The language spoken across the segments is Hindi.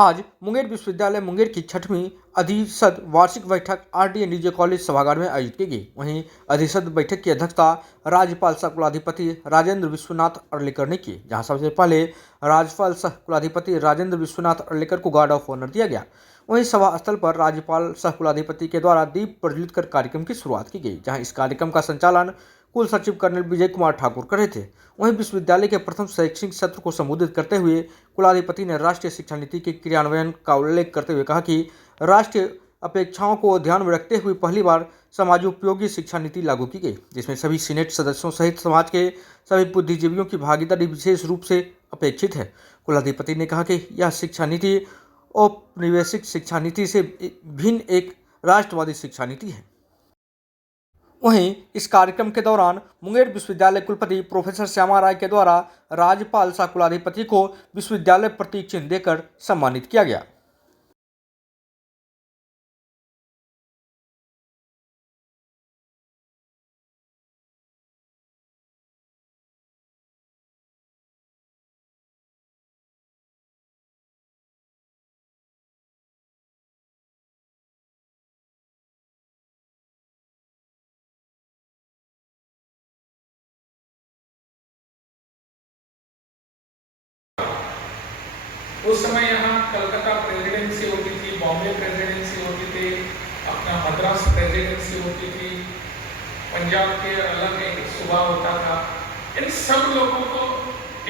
आज मुंगेर विश्वविद्यालय मुंगेर की 6वीं अधिशद वार्षिक बैठक RDNDJ कॉलेज सभागार में आयोजित की गई। वहीं अधिशद बैठक की अध्यक्षता राज्यपाल सह कुलाधिपति राजेंद्र विश्वनाथ अर्लेकर ने की, जहां सबसे पहले राज्यपाल सह कुलाधिपति राजेंद्र विश्वनाथ अर्लेकर को गार्ड ऑफ ऑनर दिया गया। वहीं सभा स्थल पर राज्यपाल सह कुलाधिपति के द्वारा दीप प्रज्वलित कर कार्यक्रम की शुरुआत की गई, जहां इस कार्यक्रम का संचालन कुल सचिव कर्नल विजय कुमार ठाकुर कर रहे थे। वहीं विश्वविद्यालय के प्रथम शैक्षणिक सत्र को संबोधित करते हुए कुलाधिपति ने राष्ट्रीय शिक्षा नीति के क्रियान्वयन का उल्लेख करते हुए कहा कि राष्ट्रीय अपेक्षाओं को ध्यान में रखते हुए पहली बार समाजोपयोगी शिक्षा नीति लागू की गई, जिसमें सभी सीनेट सदस्यों सहित समाज के सभी बुद्धिजीवियों की भागीदारी विशेष रूप से अपेक्षित है। कुलाधिपति ने कहा कि यह शिक्षा नीति औपनिवेशिक शिक्षा नीति से भिन्न एक राष्ट्रवादी शिक्षा नीति है। वहीं इस कार्यक्रम के दौरान मुंगेर विश्वविद्यालय कुलपति प्रोफेसर श्यामा राय के द्वारा राज्यपाल सह कुलाधिपति को विश्वविद्यालय प्रतीक चिन्ह देकर सम्मानित किया गया। उस समय यहाँ कलकत्ता प्रेसिडेंसी होती थी, बॉम्बे प्रेसिडेंसी होती थी, अपना मद्रास प्रेसिडेंसी होती थी, पंजाब के अलग एक सूबा होता था। इन सब लोगों को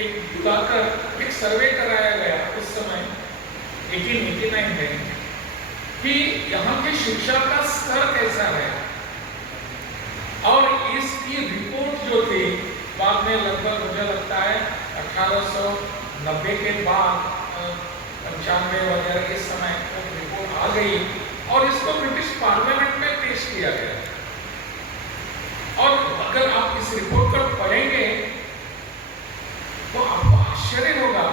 एक बुलाकर एक सर्वे कराया गया उस समय 1889 में कि यहाँ की शिक्षा का स्तर कैसा है, और इसकी रिपोर्ट जो थी बाद में लगभग मुझे लगता है 1890 के बाद 95 वगैरह इस समय रिपोर्ट आ गई और इसको ब्रिटिश पार्लियामेंट में पेश किया गया। और अगर आप इस रिपोर्ट को पढ़ेंगे तो आपको आश्चर्य होगा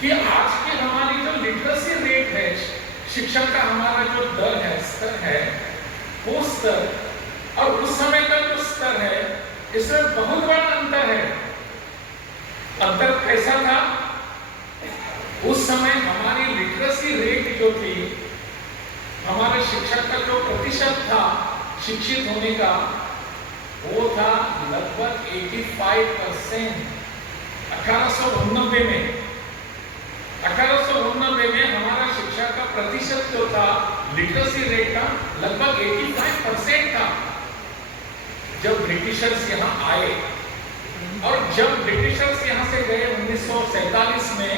कि आज की हमारी जो लिटरेसी रेट है, शिक्षा का हमारा जो दर है, स्तर है, वो स्तर और उस समय का जो स्तर है, इसमें बहुत बड़ा अंतर है। अंतर कैसा था? उस समय हमारी लिटरेसी रेट जो थी, हमारे शिक्षा का जो प्रतिशत था शिक्षित होने का, वो था लगभग 85%। 1889 में हमारा शिक्षा का प्रतिशत जो था लिटरेसी रेट का लगभग 85% था। जब ब्रिटिशर्स यहाँ आए और जब ब्रिटिशर्स यहाँ से गए 1947 में,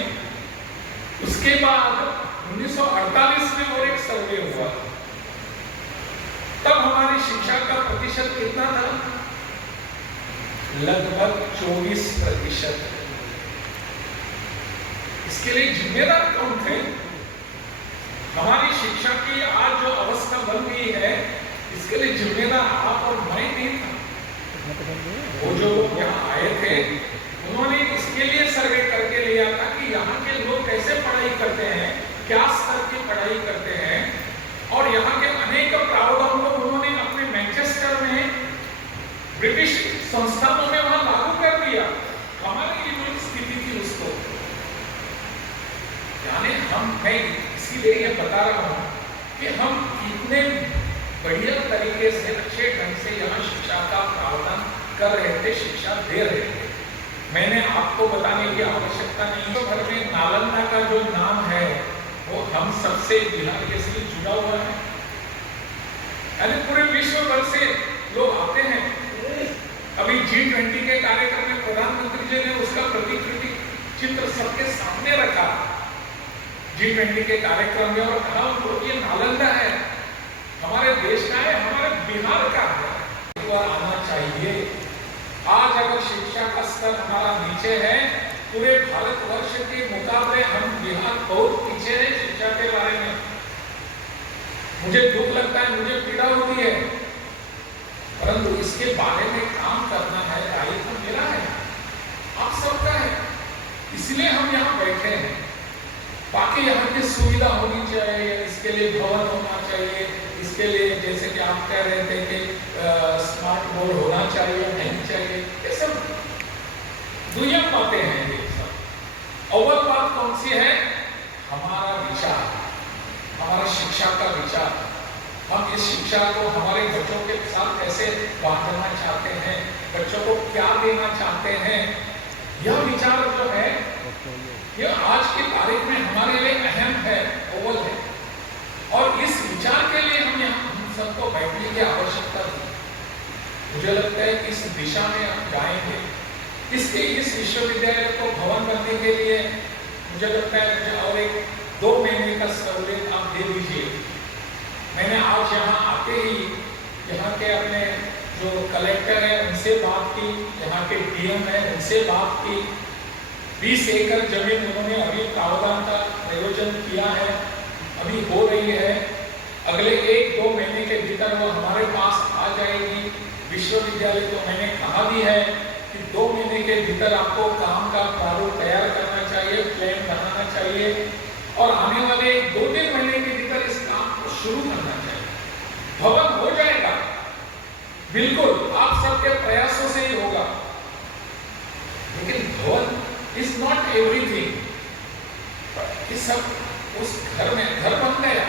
उसके बाद 1948 में और एक सर्वे हुआ, तब हमारी शिक्षा का प्रतिशत कितना था? लगभग 24%। इसके लिए जिम्मेदार कौन थे? हमारी शिक्षा की आज जो अवस्था बन गई है, इसके लिए जिम्मेदार आप और मैं नहीं था। वो जो यहाँ आए थे, उन्होंने इसके लिए सर्वे करके लिया था कि यहाँ के लोग कैसे पढ़ाई करते हैं, क्या स्तर की पढ़ाई करते हैं, और यहाँ के अनेक प्रावधानों को उन्होंने अपने मैनचेस्टर में ब्रिटिश संस्थानों में वहां लागू कर दिया। हमारी ये जो स्थिति थी उसको, यानी मैं इसीलिए ये बता रहा हूँ कि हम कितने बढ़िया तरीके से अच्छे ढंग से यहाँ शिक्षा का प्रावधान कर रहे थे, शिक्षा दे रहे थे। मैंने आपको बताने की आवश्यकता नहीं। तो भर में नालंदा का जो नाम है वो हम सबसे बिहार के से जुड़ा हुआ है, यानी पूरे विश्व भर से लोग आते हैं। अभी G20 के कार्यक्रम में प्रधानमंत्री जी ने उसका प्रतिकृति चित्र सबके सामने रखा G20 के कार्यक्रम में, और कहा उनको ये नालंदा है, हमारे देश का है, हमारे बिहार का है, एक बार आना चाहिए। आज अगर शिक्षा का स्तर हमारा नीचे है, पूरे भारतवर्ष के मुकाबले हम बिहार बहुत पीछे है शिक्षा के बारे में। मुझे दुख लगता है, मुझे पीड़ा होती है, परंतु इसके बारे में काम करना है, दायित्व मेरा है, आप सबका है, इसलिए हम यहाँ बैठे हैं। बाकी यहाँ की सुविधा होनी चाहिए, इसके लिए भवन होना चाहिए, इसके लिए जैसे कि आप कह रहे थे कि स्मार्ट बोर्ड होना चाहिए, नहीं चाहिए, ये सब दुनिया बातें हैं। ये सब अव्वल बात कौन सी है? हमारा विचार, हमारा शिक्षा का विचार, हम इस शिक्षा को हमारे बच्चों के साथ कैसे बांटना चाहते हैं, बच्चों को क्या देना चाहते हैं, यह विचार जो है यह आज की तारीख में हमारे लिए अहम है, अव्वल है। और इस विचार के लिए हम सबको बैठने की आवश्यकता है। मुझे लगता है कि इस दिशा में हम जाएंगे। इस विश्वविद्यालय को भवन करने के लिए मुझे लगता है मुझे और 2 महीने का सहूलियत आप दे दीजिए। मैंने आज यहाँ आते ही यहाँ के अपने जो कलेक्टर है उनसे बात की, यहाँ के डीएम है उनसे बात की। 20 एकड़ जमीन उन्होंने अभी प्रावधान का प्रयोजन किया है, अभी हो रही है। अगले 1-2 महीने के भीतर वो हमारे पास आ जाएगी। विश्वविद्यालय को मैंने कहा भी है कि 2 महीने के भीतर आपको काम का प्रारूप तैयार करना चाहिए, प्लान बनाना चाहिए और आने वाले 2-3 महीने के भीतर इस काम को शुरू करना चाहिए। भवन हो जाएगा, बिल्कुल आप सबके प्रयासों से ही होगा, लेकिन भवन इज नॉट एवरीथिंग। कि सब उस घर में घर बन गया,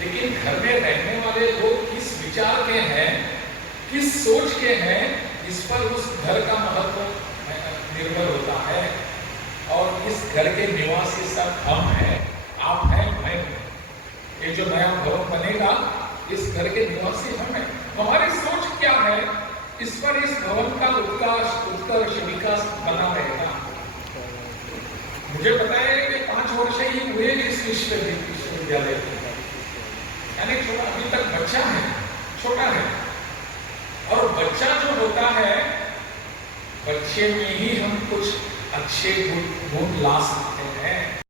लेकिन घर में रहने वाले लोग किस विचार के हैं, किस सोच के हैं, इस पर उस घर का महत्व निर्भर होता है। और इस घर के निवासी सब हम हैं, आप हैं, मैं हूं। ये जो नया भवन बनेगा इस घर के निवासी हम हैं। हमारी सोच क्या है, इस पर इस भवन का उत्कर्ष विकास बना रहेगा। मुझे पता है कि 5 वर्ष ही हुए इस विश्वविद्यालय में, यानी छोटा अभी तक बच्चा है, छोटा है। और बच्चा जो होता है, बच्चे में ही हम कुछ अच्छे गुण ला सकते हैं।